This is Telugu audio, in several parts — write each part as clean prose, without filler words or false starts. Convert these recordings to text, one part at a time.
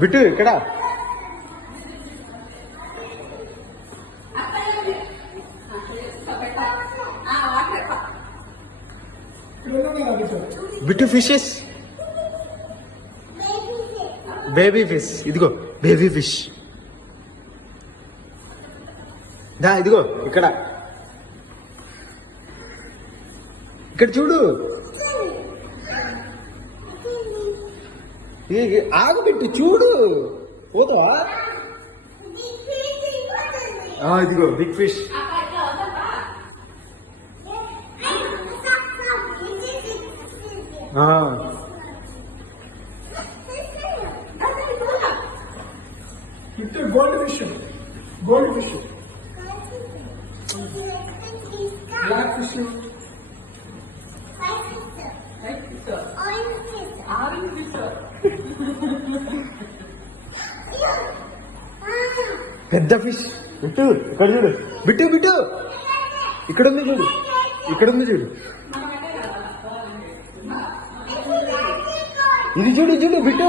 బిట్టు ఇక్కడ బిట్టు ఫిషెస్ బేబీ ఫిష్ ఇదిగో బేబీ ఫిష్ దా ఇదిగో ఇక్కడ ఇక్కడ చూడు ఆగు బిట్టు చూడు పోతావా ఇదిగో big fish gold fish gold fish black fish పెద్ద ఫిష్ బిట్టు ఇక్కడ చూడు బిట్టు బిట్టు ఇక్కడ ఉంది చూడు ఇక్కడ ఉంది చూడు ఇది చూడు చూడు బిట్టు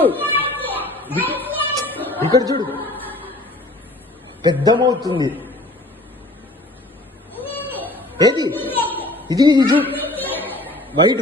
బిట్టు ఇక్కడ చూడు పెద్దమవుతుంది ఏది ఇది ఇది చూడు వైట్ వైట్